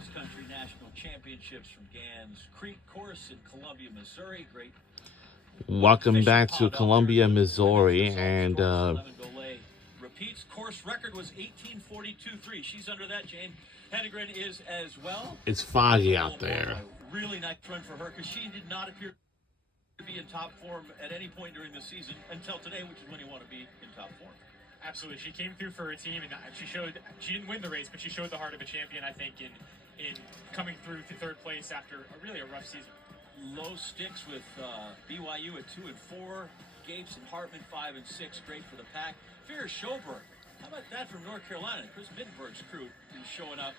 cross-country national championships from Gans Creek Course in Columbia, Missouri. Great. Welcome back to Columbia, Missouri, and repeats. Course record was 18:42.3. She's under that. Jane Hedegren is as well. It's foggy out there. Really nice run for her because she did not appear to be in top form at any point during the season until today, which is when you want to be in top form. Absolutely, she came through for her team, and she didn't win the race, but she showed the heart of a champion. I think in coming through to third place after a rough season. Low sticks with BYU at 2 and 4. Gapes and Hartman 5 and 6. Great for the pack. Vera Schoberg. How about that from North Carolina? Chris Mittenberg's crew is showing up.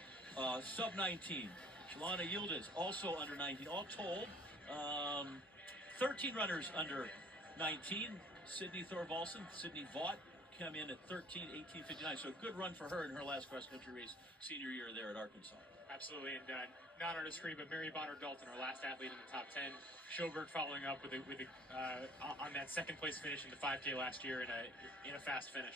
Sub 19. Shalana Yildiz also under 19. All told, 13 runners under 19. Sydney Thorvaldsen, Sydney Vaught come in at 13:18:59. So a good run for her in her last cross-country race senior year there at Arkansas. Absolutely, and not on a screen, but Mary Bonner Dalton, our last athlete in the top 10. Schoberg following up on that second place finish in the 5K last year in a fast finish.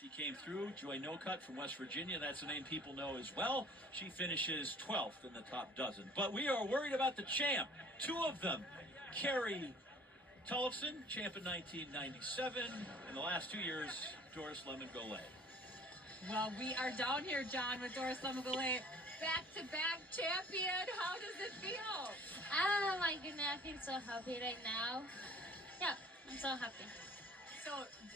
She came through. Joy Nocutt from West Virginia. That's a name people know as well. She finishes 12th in the top dozen. But we are worried about the champ. Two of them. Carrie Tollefson, champ in 1997. In the last 2 years, Doris Lemon-Golay. Well, we are down here, John, with Doris Lemon-Golay. Back-to-back champion. How does it feel? Oh my goodness, I feel so happy right now. Yeah, I'm so happy. So,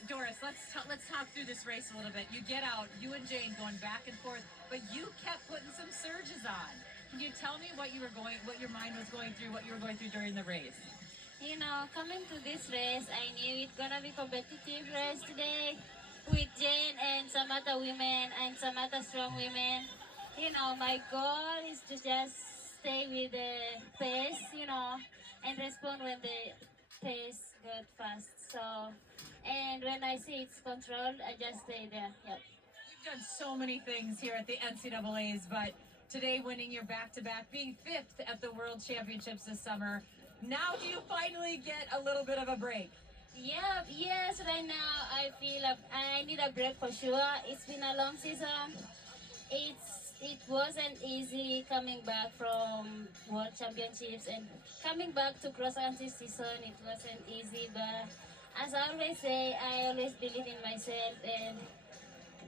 Doris, let's talk through this race a little bit. You get out, you and Jane going back and forth, but you kept putting some surges on. Can you tell me what your mind was going through, what you were going through during the race? You know, coming to this race, I knew it's gonna be competitive race today with Jane and some other women and some other strong women. You know, my goal is to just stay with the pace, you know, and respond when the pace got fast. So, and when I see it's controlled, I just stay there. Yep. You've done so many things here at the NCAAs, but today winning your back-to-back, being 5th at the World Championships this summer. Now do you finally get a little bit of a break? Yeah, yes, right now I feel I need a break for sure. It's been a long season. It wasn't easy coming back from World Championships and coming back to cross-country season. It wasn't easy, but as I always say, I always believe in myself and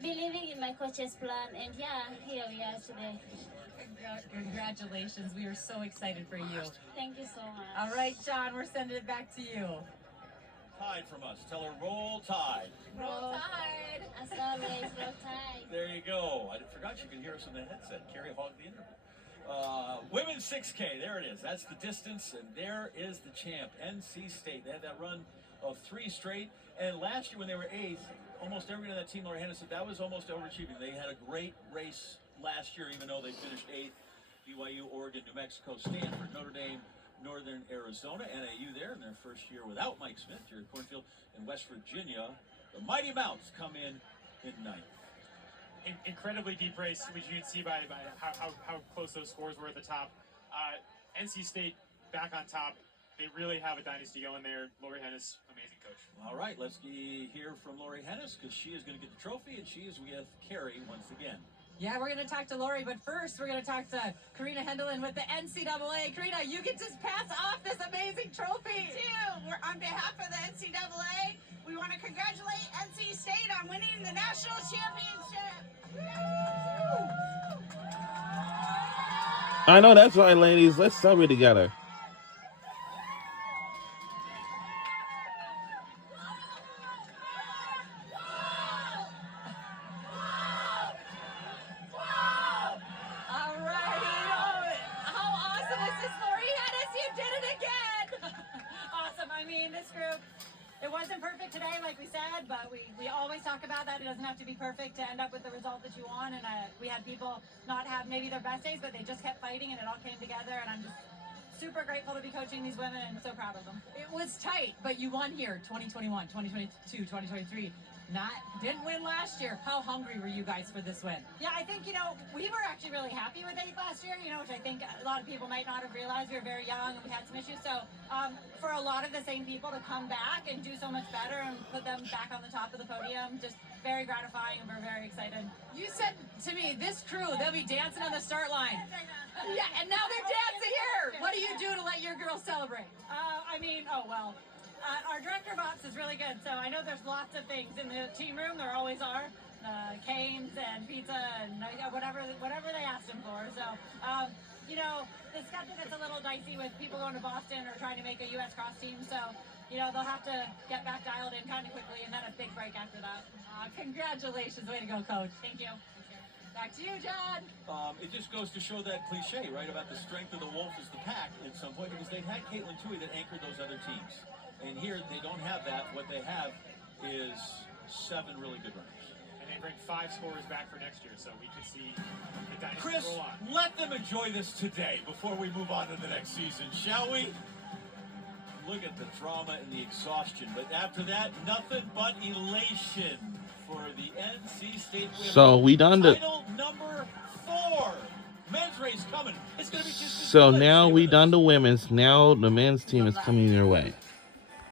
believing in my coach's plan. And yeah, here we are today. Congratulations. We are so excited for you. Thank you so much. All right, John, we're sending it back to you. Tide from us. Tell her roll tide. Roll Tide. As always, roll tide. There you go. I forgot you can hear us in the headset. Carrie hogged the interval. Women's 6K. There it is. That's the distance, and there is the champ, NC State. They had that run of 3 straight, and last year when they were 8th, almost everyone on that team, Laura Henderson, that was almost overachieving. They had a great race last year, even though they finished 8th. BYU, Oregon, New Mexico, Stanford, Notre Dame, Northern Arizona, NAU there in their first year without Mike Smith here at Cornfield. In West Virginia, the Mighty Mounts come in 9th. Incredibly deep race, which you can see by how close those scores were at the top. NC State back on top. They really have a dynasty going there. Lori Hennis, amazing coach. All right, let's hear from Lori Hennis because she is going to get the trophy, and she is with Carrie once again. Yeah, we're going to talk to Lori, but first we're going to talk to Karina Hendelin with the NCAA. Karina, you get to pass off this amazing trophy. We're on behalf of the NCAA. We want to congratulate NC State on winning the national championship. I know that's right, ladies. Let's celebrate together. It wasn't perfect today, like we said, but we always talk about that. It doesn't have to be perfect to end up with the result that you want. And we had people not have maybe their best days, but they just kept fighting, and it all came together. And I'm just super grateful to be coaching these women and so proud of them. It was tight, but you won here 2021, 2022, 2023. Didn't win last year. How hungry were you guys for this win? Yeah, I think, we were actually really happy with 8th last year, which I think a lot of people might not have realized. We were very young and we had some issues. So for a lot of the same people to come back and do so much better and put them back on the top of the podium, just very gratifying, and we're very excited. You said to me, this crew, they'll be dancing on the start line. Yeah, and now they're dancing here. What do you do to let your girls celebrate? Our director of ops is really good, so I know there's lots of things in the team room. There always are. Canes and pizza and whatever they asked him for. So, the schedule gets a little dicey with people going to Boston or trying to make a U.S. cross team. So, they'll have to get back dialed in kind of quickly and then a big break after that. Congratulations. Way to go, Coach. Thank you. Back to you, John. It just goes to show that cliche, right, about the strength of the wolf is the pack at some point, because they've had Caitlin Tui that anchored those other teams. And here, they don't have that. What they have is 7 really good runners. And they bring 5 scorers back for next year, so we could see the dynasty Chris, roll on. let them enjoy this today before we move on to the next season, shall we? Look at the drama and the exhaustion, but after that, nothing but elation for the NC State women. So we done the. Title number 4. Men's race coming. It's going to be just as So good. now Stay we with done us. the women's. Now the men's team is coming your way.